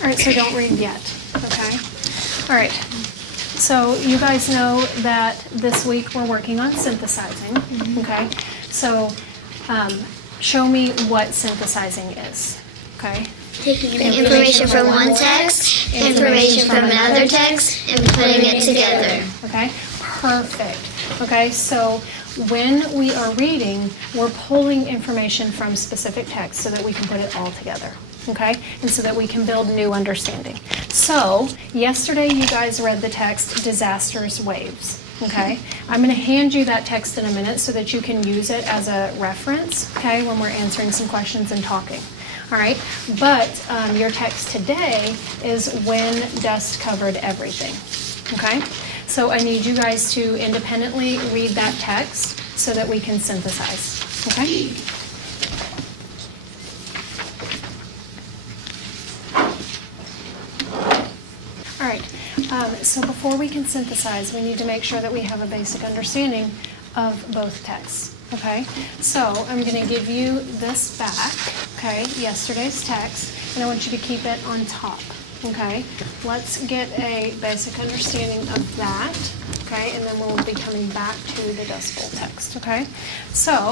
All right, so don't read yet, okay? All right, so you guys know that this week we're working on synthesizing, okay? So show me what synthesizing is, okay? Taking information from one text, information from another text, and putting it together. Okay, perfect. Okay, so when we are reading, we're pulling information from specific text so that we can put it all together. Okay, and so that we can build new understanding. So yesterday you guys read the text Disastrous Waves. Okay, I'm going to hand you that text in a minute so that you can use it as a reference, okay, when we're answering some questions and talking. All right, but your text today is When Dust Covered Everything, okay? So I need you guys to independently read that text so that we can synthesize, okay? All right, so before we can synthesize, we need to make sure that we have a basic understanding of both texts. Okay, so I'm going to give you this back, okay, yesterday's text, and I want you to keep it on top, okay? Let's get a basic understanding of that, okay, and then we'll be coming back to the Dust Bowl text, okay? So,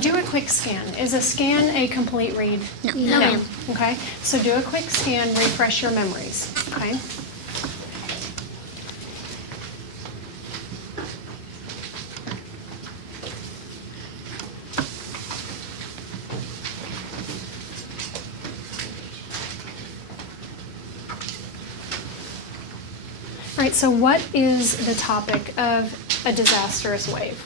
do a quick scan. Is a scan a complete read? No. Okay, so do a quick scan, refresh your memories, okay? All right, so what is the topic of a disastrous wave?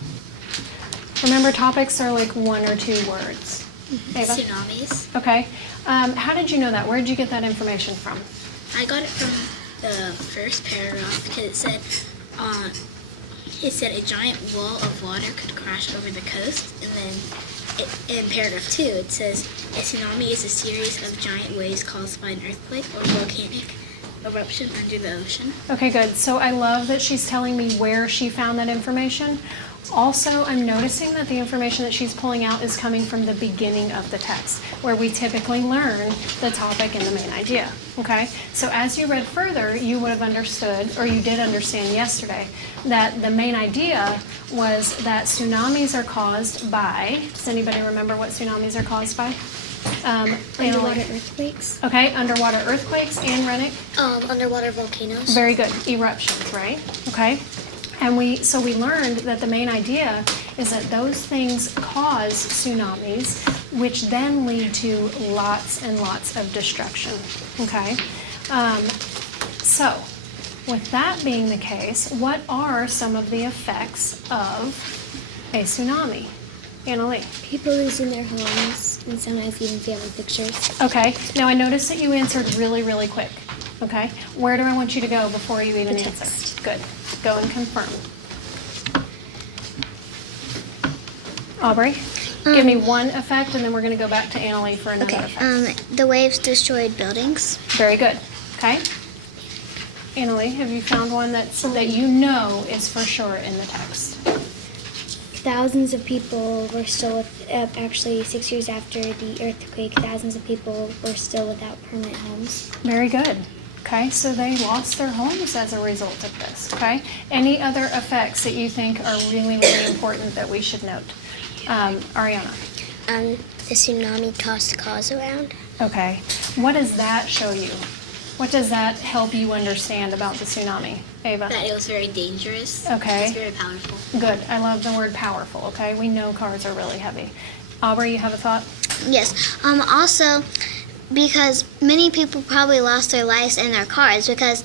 Remember, topics are like one or two words. Ava? Tsunamis. Okay. How did you know that? Where did you get that information from? I got it from the first paragraph because it said a giant wall of water could crash over the coast, and then in paragraph 2 it says a tsunami is a series of giant waves caused by an earthquake or volcanic eruption under the ocean. Okay, good. So I love that she's telling me where she found that information. Also, I'm noticing that the information that she's pulling out is coming from the beginning of the text, where we typically learn the topic and the main idea, okay? So as you read further, you would have understood, or you did understand yesterday, that the main idea was that tsunamis are caused by, does anybody remember what tsunamis are caused by? Underwater earthquakes. Okay, underwater earthquakes and Rennick? Underwater volcanoes. Very good. Eruptions, right? Okay. And we learned that the main idea is that those things cause tsunamis, which then lead to lots and lots of destruction. Okay. So, with that being the case, what are some of the effects of a tsunami? Annalee. People losing their homes and sometimes even family pictures. Okay. Now I noticed that you answered really, really quick. Okay. Where do I want you to go before you even answer? Good. Go and confirm. Aubrey, give me one effect, and then we're going to go back to Annalee for another effect. The waves destroyed buildings. Very good. Okay. Annalee, have you found one that you know is for sure in the text? Thousands of people were still, actually 6 years after the earthquake, thousands of people were still without permanent homes. Very good. Okay, so they lost their homes as a result of this, okay? Any other effects that you think are really, really important that we should note? Ariana. The tsunami tossed cars around. Okay, what does that show you? What does that help you understand about the tsunami? Ava? That it was very dangerous. Okay. It's very powerful. Good, I love the word powerful, okay? We know cars are really heavy. Aubrey, you have a thought? Yes. Also, because many people probably lost their lives in their cars because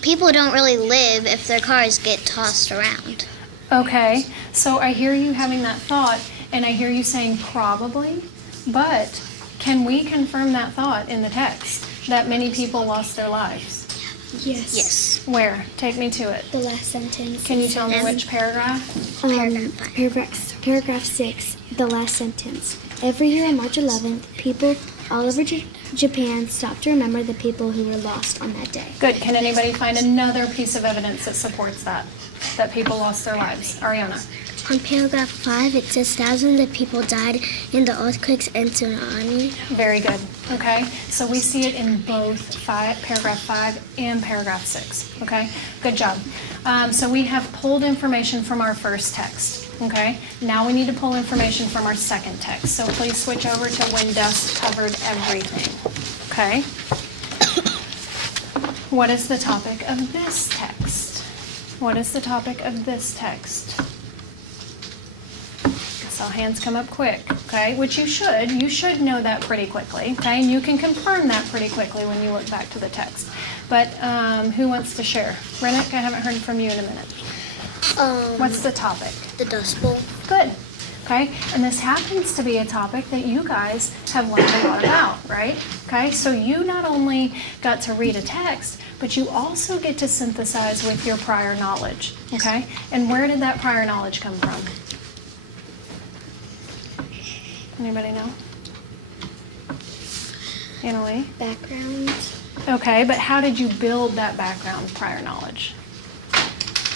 people don't really live if their cars get tossed around. Okay, so I hear you having that thought, and I hear you saying probably, but can we confirm that thought in the text, that many people lost their lives? Yes. Yes. Where? Take me to it. The last sentence. Can you tell me which paragraph? Paragraph 6, the last sentence. Every year on March 11th, people all over Japan stop to remember the people who were lost on that day. Good. Can anybody find another piece of evidence that supports that people lost their lives? Ariana. On paragraph 5, it says thousands of people died in the earthquakes and tsunami. Very good. Okay, so we see it in both paragraph 5 and paragraph 6. Okay, good job. So we have pulled information from our first text. Okay, now we need to pull information from our second text. So please switch over to when dust covered everything. Okay. What is the topic of this text? What is the topic of this text? Saw hands come up quick, okay? Which you should. You should know that pretty quickly, okay? And you can confirm that pretty quickly when you look back to the text. But who wants to share? Rennick, I haven't heard from you in a minute. What's the topic? The Dust Bowl. Good. Okay, and this happens to be a topic that you guys have learned a lot about, right? Okay, so you not only got to read a text, but you also get to synthesize with your prior knowledge, okay? And where did that prior knowledge come from? Anybody know? Annalee? Background. Okay, but how did you build that background prior knowledge?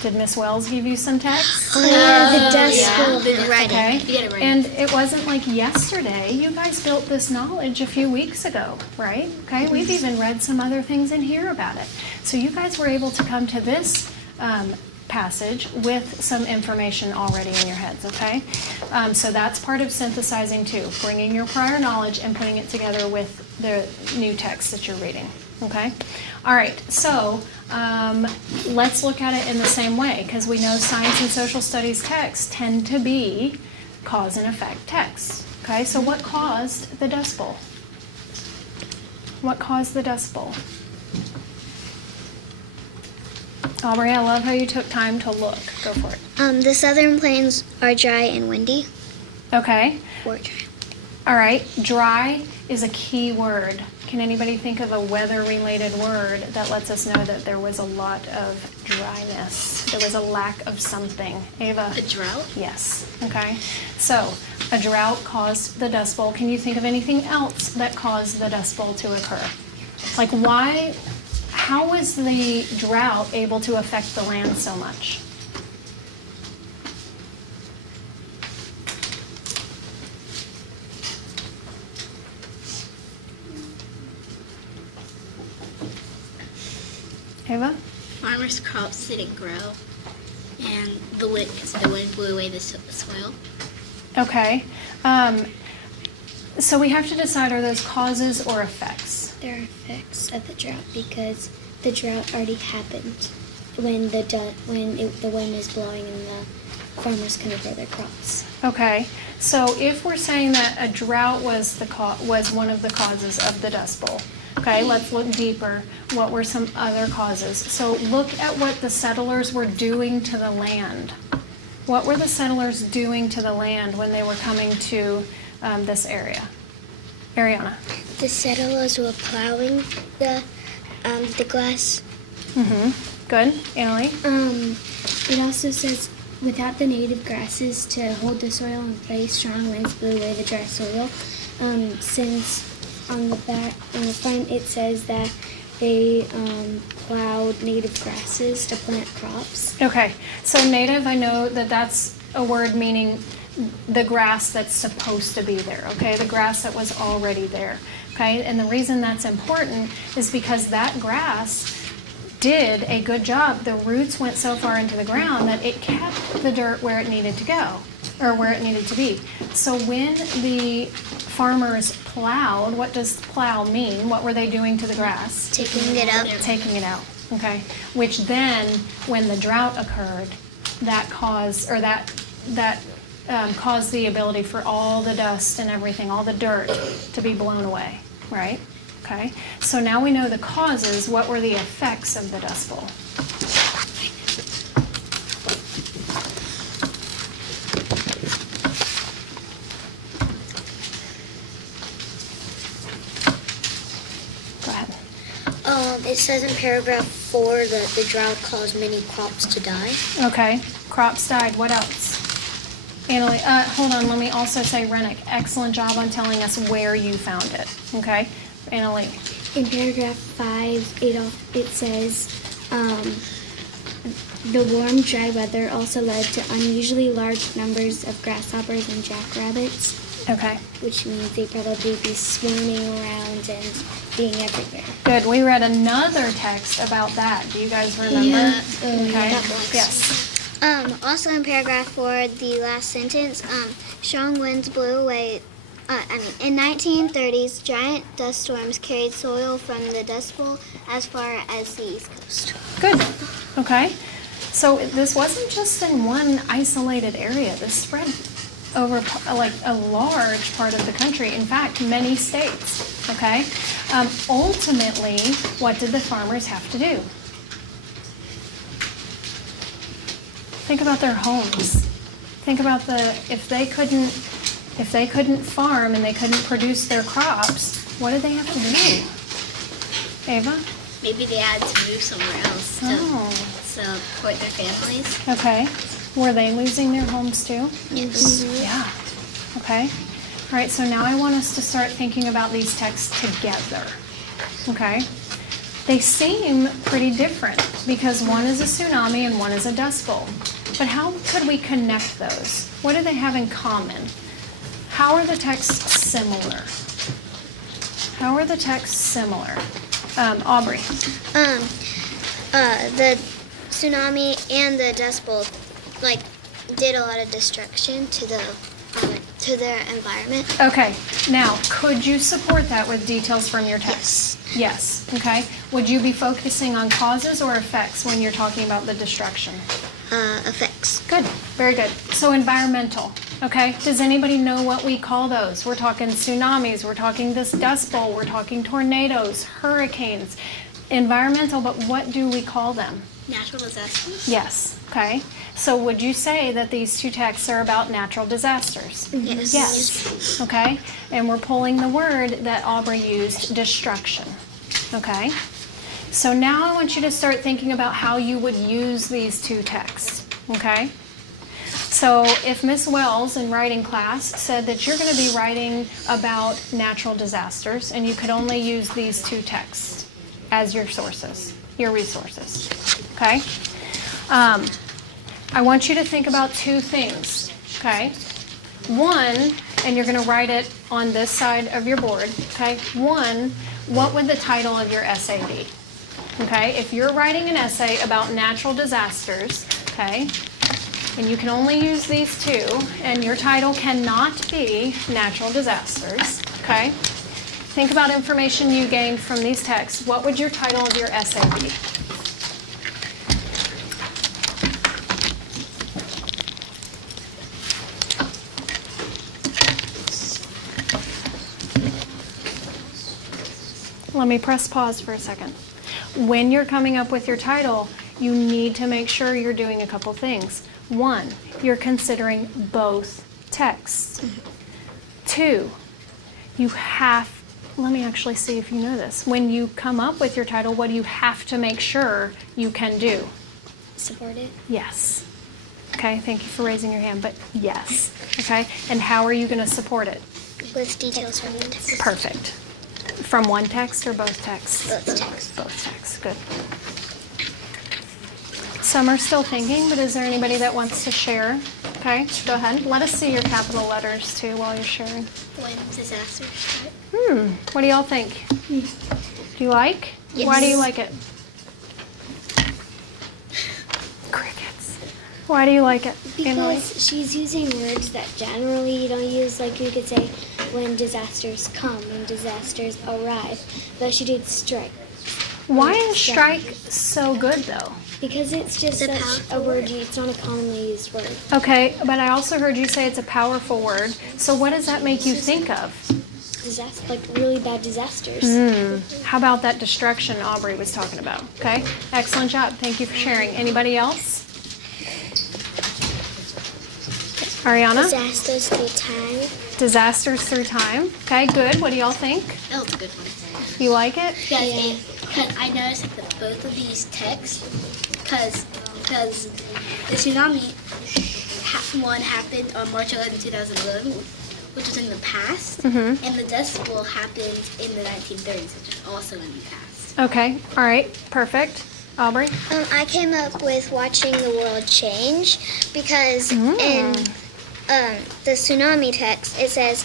Did Miss Wells give you some text? The Dust Bowl. Okay. You get it right. And it wasn't like yesterday. You guys built this knowledge a few weeks ago, right? Okay. We've even read some other things in here about it. So you guys were able to come to this passage with some information already in your heads, okay? So that's part of synthesizing too, bringing your prior knowledge and putting it together with the new text that you're reading, okay? All right, so let's look at it in the same way, because we know science and social studies texts tend to be cause and effect texts, okay? So what caused the Dust Bowl? What caused the Dust Bowl? Aubrey, I love how you took time to look. Go for it. The southern plains are dry and windy. Okay. Or dry. All right. Dry is a key word. Can anybody think of a weather-related word that lets us know that there was a lot of dryness? There was a lack of something. Ava? A drought? Yes. Okay. So a drought caused the Dust Bowl. Can you think of anything else that caused the Dust Bowl to occur? Like why? How was the drought able to affect the land so much? Ava? Farmers' crops didn't grow, and the wind blew away the soil. Okay. So we have to decide, are those causes or effects? There are effects of the drought because the drought already happened when the wind is blowing and the farmers couldn't grow their crops. Okay. So if we're saying that a drought was one of the causes of the Dust Bowl, okay, let's look deeper. What were some other causes? So look at what the settlers were doing to the land. What were the settlers doing to the land when they were coming to this area? Ariana. The settlers were plowing the grass. Good. Annalee? It also says without the native grasses to hold the soil in place, strong winds blew away the dry soil. Since on the front it says that they plowed native grasses to plant crops. Okay. So native, I know that that's a word meaning the grass that's supposed to be there, okay? The grass that was already there, okay? And the reason that's important is because that grass did a good job. The roots went so far into the ground that it kept the dirt where it needed to go, or where it needed to be. So when the farmers plowed, what does plow mean? What were they doing to the grass? Taking it out. Taking it out, okay? Which then, when the drought occurred, that caused the ability for all the dust and everything, all the dirt, to be blown away, right? Okay, so now we know the causes. What were the effects of the Dust Bowl? Go ahead. It says in paragraph 4 that the drought caused many crops to die. Okay, crops died. What else? Annalie, hold on, let me also say, Rennick, excellent job on telling us where you found it, okay? Annalie, In paragraph 5, it says, the warm, dry weather also led to unusually large numbers of grasshoppers and jackrabbits, okay, which means they probably be swarming around and being everywhere. good. We read another text about that. Do you guys remember? Yeah. Okay, That one. yes. Also in paragraph 4, the last sentence, strong winds blew away. In 1930s, giant dust storms carried soil from the Dust Bowl as far as the East Coast. Good, okay. So this wasn't just in one isolated area. This spread over like a large part of the country. In fact, many states, okay? Ultimately, what did the farmers have to do? Think about their homes. Think about if they couldn't farm and they couldn't produce their crops, what did they have to do? Ava? Maybe they had to move somewhere else Oh, to support their families. okay. Were they losing their homes too? Yes. Yeah. Okay. All right, so now I want us to start thinking about these texts together. Okay? They seem pretty different because one is a tsunami and one is a dust bowl. But how could we connect those? What do they have in common? How are the texts similar? How are the texts similar? Aubrey. The tsunami and the Dust Bowl, did a lot of destruction to their environment. Okay, now, could you support that with details from your text? Yes. Okay. Would you be focusing on causes or effects when you're talking about the destruction? Effects. Good, very good. So environmental, okay? Does anybody know what we call those? We're talking tsunamis, we're talking this dust bowl, we're talking tornadoes, hurricanes. Environmental, but what do we call them? Natural disasters? Yes, okay. So would you say that these two texts are about natural disasters? Yes. Yes, okay. And we're pulling the word that Aubrey used, destruction, okay? So now I want you to start thinking about how you would use these two texts, okay? So if Miss Wells in writing class said that you're going to be writing about natural disasters and you could only use these two texts as your sources, your resources, okay? I want you to think about two things, okay? One, and you're going to write it on this side of your board, okay? One, what would the title of your essay be? Okay, if you're writing an essay about natural disasters, okay, and you can only use these two, and your title cannot be natural disasters, okay, think about information you gained from these texts. What would your title of your essay be? Let me press pause for a second. When you're coming up with your title, you need to make sure you're doing a couple things. One, you're considering both texts. Two, let me actually see if you know this. When you come up with your title, what do you have to make sure you can do? Support it. Yes. Okay, thank you for raising your hand, but yes. Okay, and how are you going to support it? With details from the text. Perfect. From one text or both texts? Both texts. Both texts, good. Some are still thinking, but is there anybody that wants to share? Okay, go ahead. Let us see your capital letters too while you're sharing. When disasters start? What do y'all think? Do you like? Yes. Why do you like it? Crickets. Why do you like it, Emily? Because she's using words that generally you don't use, like you could say when disasters come, when disasters arrive. But she did strike. Why is strike so good though? Because it's just It's a such a powerful word, word. it's not a commonly used word. Okay, but I also heard you say it's a powerful word. So what does that make you think of? Disaster, like really bad disasters. How about that destruction Aubrey was talking about? Okay, excellent job. Thank you for sharing. Anybody else? Ariana? Disasters through time. Disasters through time. Okay, good. What do y'all think? That was a good one. You like it? Because I noticed that both of these texts, because the tsunami one happened on March 11, 2011, which was in the past, Mm-hmm. and the Dust Bowl happened in the 1930s, which is also in the past. Okay, all right, perfect. Aubrey? I came up with watching the world change because Mm. in the tsunami text it says,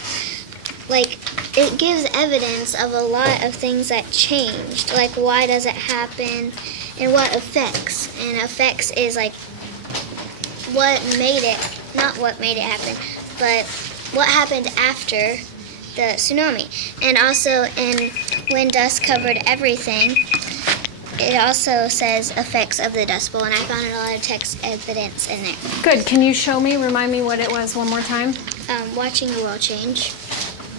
like, it gives evidence of a lot of things that changed. Like, why does it happen and what effects. And effects is like what made it, not what made it happen, but what happened after the tsunami. And also in When Dust Covered Everything, it also says effects of the Dust Bowl, and I found a lot of text evidence in there. Good. Can you show me, remind me what it was one more time? Watching the world change.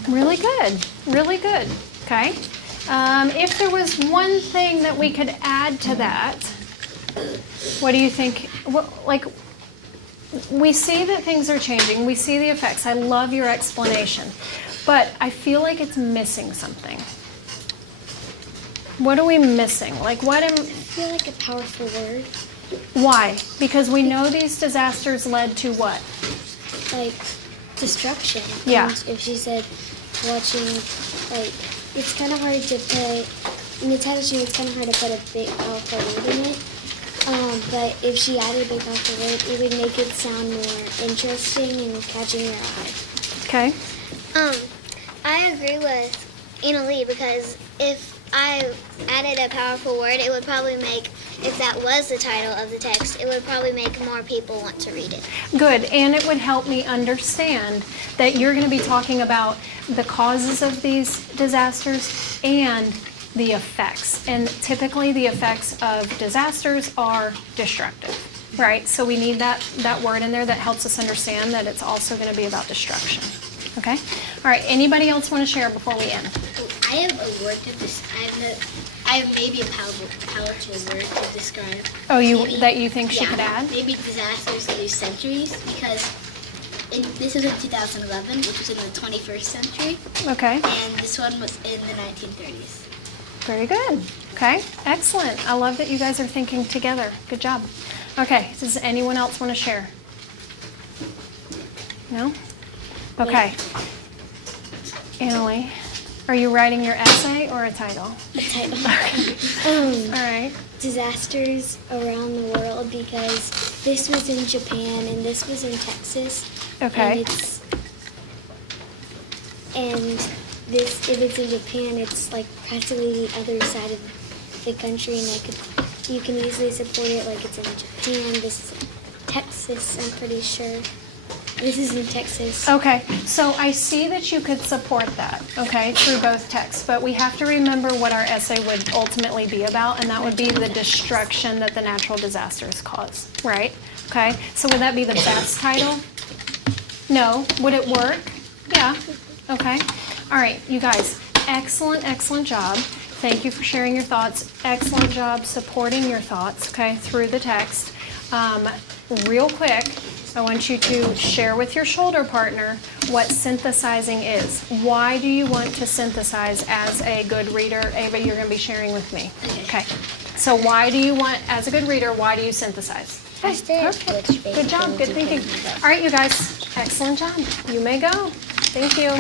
Really good. Really good. Okay. If there was one thing that we could add to that, what do you think? Like, we see that things are changing. We see the effects. I love your explanation. But I feel like it's missing something. What are we missing? Like, what am... I feel like a powerful word. Why? Because we know these disasters led to what? Like destruction. Yeah. And if she said watching, like, it's kind of hard to put, in the title sheet, it's kind of hard to put a big powerful word in it. But if she added a big powerful word, it would make it sound more interesting and catching your eye. Okay. I agree with Anna Lee because if I added a powerful word, it would probably make, if that was the title of the text, it would probably make more people want to read it. Good, and it would help me understand that you're going to be talking about the causes of these disasters and the effects. And typically the effects of disasters are destructive, right? So we need that word in there that helps us understand that it's also going to be about destruction. Okay? All right, anybody else want to share before we end? I have a word to I have maybe a powerful word to describe. Oh, Maybe- that you think she could add? Maybe disasters of these centuries, because this was in 2011, which was in the 21st century, Okay, and this one was in the 1930s. very good. Okay, excellent. I love that you guys are thinking together. Good job. Okay, does anyone else want to share? No? Okay. Annalie, are you writing your essay or a title? A title. All right. Disasters around the world, because this was in Japan and this was in Texas. Okay. And this, if it's in Japan, it's like practically the other side of the country, and you can easily support it like it's in Japan. This is in Texas, I'm pretty sure. This is in Texas. Okay, so I see that you could support that, okay, through both texts, but we have to remember what our essay would ultimately be about, and that would be the destruction that the natural disasters cause, right? Okay, so would that be the best title? No. Would it work? Yeah. Okay. All right, you guys, excellent, excellent job. Thank you for sharing your thoughts. Excellent job supporting your thoughts, okay, through the text. Real quick, I want you to share with your shoulder partner what synthesizing is. Why do you want to synthesize as a good reader? Ava, you're going to be sharing with me. Okay. So why do you want, as a good reader, why do you synthesize? Okay, perfect. Good job. Good thinking. All right, you guys. Excellent job. You may go. Thank you.